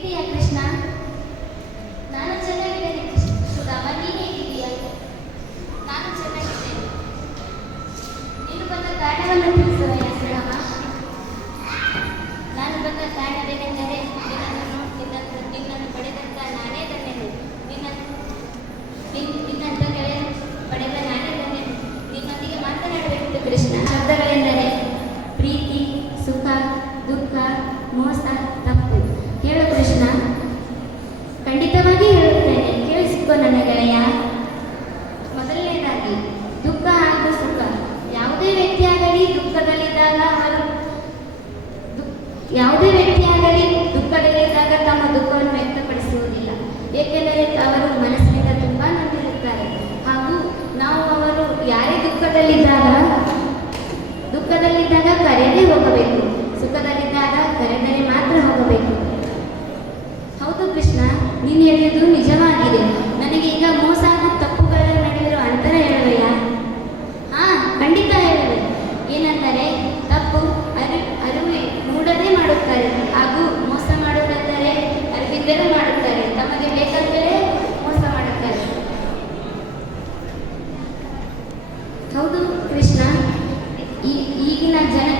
ಕೃಷ್ಣ? ನಾನು ಚೆನ್ನಾಗಿದ್ದೇನೆ ಕೃಷ್ಣ. ನೀನು ನಾನು ಚೆನ್ನಾಗಿದ್ದೇನೆ. ನೀನು ಬಂದ ಕಾರಣವನ್ನು ತಿಳಿಸುವೆಯಾ ಸುಧಾಮ? ನಾನು ಬಂದ ಕಾರಣವೇನೆಂದರೆ ನಿನ್ನನ್ನು ನಿನ್ನ ನಿನ್ನನ್ನು ಪಡೆದಂತ ನಾನೇ ಧನ್ಯನು ನಿನ್ನ, ನಿನ್- ನಿನ್ನಂತ ಪಡೆದ ನಾನೇ ಧನ್ಯನು ನಿನ್ನೊಂದಿಗೆ ಮಾತನಾಡಬೇಕಿತ್ತು ಕೃಷ್ಣ. ಶಬ್ದಗಳೆಂದರೆ ಪ್ರೀತಿ, ಸುಖ, ದುಃಖ, ಮೋಸ ತಪ್ಪು ಹೇಳು ಕೃಷ್ಣ ಖಂಡಿತವಾಗಿ ಹೇಳುತ್ತೇನೆ ಕೇಳಿಸಿಕೊ ನನ್ನ ಗೆಳೆಯ ಮೊದಲನೇದಾಗಿ ದುಃಖ ಹಾಗೂ ಸುಖ ಯಾವುದೇ ವ್ಯಕ್ತಿಯಾಗಲಿ ದುಃಖದಲ್ಲಿದ್ದಾಗ ಅವರು ದು- ಯಾವುದೇ ವ್ಯಕ್ತಿಯಾಗಲಿ ದುಃಖದಲ್ಲಿದ್ದಾಗ ತಮ್ಮ ದುಃಖವನ್ನು ವ್ಯಕ್ತಪಡಿಸುವುದಿಲ್ಲ. ಏಕೆಂದರೆ ಅವರು ಮನಸ್ಸಿನಿಂದ ತುಂಬ ನಂಬಿರುತ್ತಾರೆ. ಹಾಗೂ ನಾವು ಅವರು ಯಾರೇ ದುಃಖದಲ್ಲಿದ್ದಾಗ ದುಃಖದಲ್ಲಿದ್ದಾಗ ಕರೆದೇ ಹೋಗಬೇಕು. ಸುಖದಲ್ಲಿದ್ದಾಗ ಕರೆದರೆ ಮಾತ್ರ ಹೋಗಬೇಕು. ಹೌದು ಕೃಷ್ಣ, ನೀನು ಹೇಳಿದ್ದು ನಿಜವಾಗಿದೆ. ಹೌದು ಕೃಷ್ಣ. ಈಗಿನ ಜನತೆ